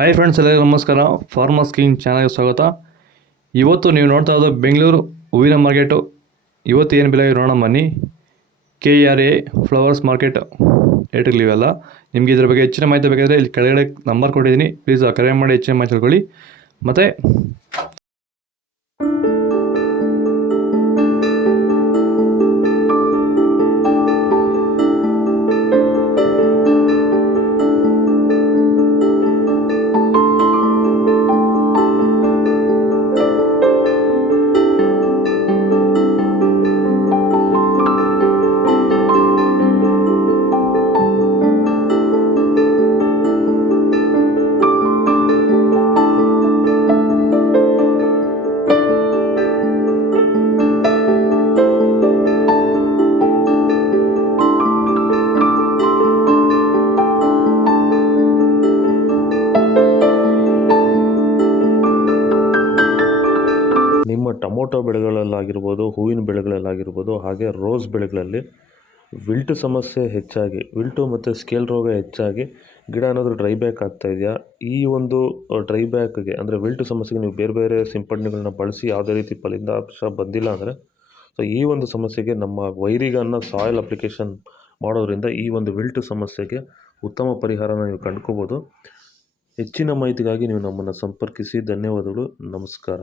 Hi friends, ಎಲ್ಲರಿಗೂ ನಮಸ್ಕಾರ. Farmers king ಚಾನಲ್ಗೆ ಸ್ವಾಗತ. ಇವತ್ತು ನೀವು ನೋಡ್ತಾ ಇರೋದು ಬೆಂಗಳೂರು ಹೂವಿನ ಮಾರ್ಕೆಟು. ಇವತ್ತು ಏನು ಬೆಲೆ ನೋಡೋಣ ಬನ್ನಿ. KRA ಫ್ಲವರ್ಸ್ ಮಾರ್ಕೆಟ್ ರೇಟ್ಗಳಿವೆಲ್ಲ. ನಿಮಗೆ ಇದ್ರ ಬಗ್ಗೆ ಹೆಚ್ಚಿನ ಮಾಹಿತಿ ಬೇಕಾದರೆ ಇಲ್ಲಿ ಕೆಳಗಡೆ ನಂಬರ್ ಕೊಟ್ಟಿದ್ದೀನಿ, ಪ್ಲೀಸ್ ಕರೆ ಮಾಡಿ ಹೆಚ್ಚಿನ ಮಾಹಿತಿ ತಿಳ್ಕೊಳ್ಳಿ. ಮತ್ತು ನಿಮ್ಮ ಟೊಮೊಟೊ ಬೆಳೆಗಳಲ್ಲಾಗಿರ್ಬೋದು, ಹೂವಿನ ಬೆಳೆಗಳಲ್ಲಾಗಿರ್ಬೋದು, ಹಾಗೆ ರೋಸ್ ಬೆಳೆಗಳಲ್ಲಿ ವಿಲ್ಟು ಸಮಸ್ಯೆ ಹೆಚ್ಚಾಗಿ, ವಿಲ್ಟು ಮತ್ತು ಸ್ಕೇಲ್ ರೋಗ ಹೆಚ್ಚಾಗಿ ಗಿಡ ಏನಾದರೂ ಡ್ರೈ ಬ್ಯಾಕ್ ಆಗ್ತಾ ಇದೆಯಾ? ಈ ಒಂದು ಡ್ರೈ ಬ್ಯಾಕ್ಗೆ ಅಂದರೆ ವಿಲ್ಟು ಸಮಸ್ಯೆಗೆ ನೀವು ಬೇರೆ ಬೇರೆ ಸಿಂಪಡಣೆಗಳನ್ನ ಬಳಸಿ ಯಾವುದೇ ರೀತಿ ಫಲಿತಾಂಶ ಬಂದಿಲ್ಲ ಅಂದರೆ, ಸೊ ಈ ಒಂದು ಸಮಸ್ಯೆಗೆ ನಮ್ಮ ವೈರಿಗನ್ನ ಸಾಯಿಲ್ ಅಪ್ಲಿಕೇಶನ್ ಮಾಡೋದ್ರಿಂದ ಈ ಒಂದು ವಿಲ್ಟು ಸಮಸ್ಯೆಗೆ ಉತ್ತಮ ಪರಿಹಾರನ ನೀವು ಕಂಡ್ಕೋಬೋದು. ಹೆಚ್ಚಿನ ಮಾಹಿತಿಗಾಗಿ ನೀವು ನಮ್ಮನ್ನು ಸಂಪರ್ಕಿಸಿ. ಧನ್ಯವಾದಗಳು. ನಮಸ್ಕಾರ.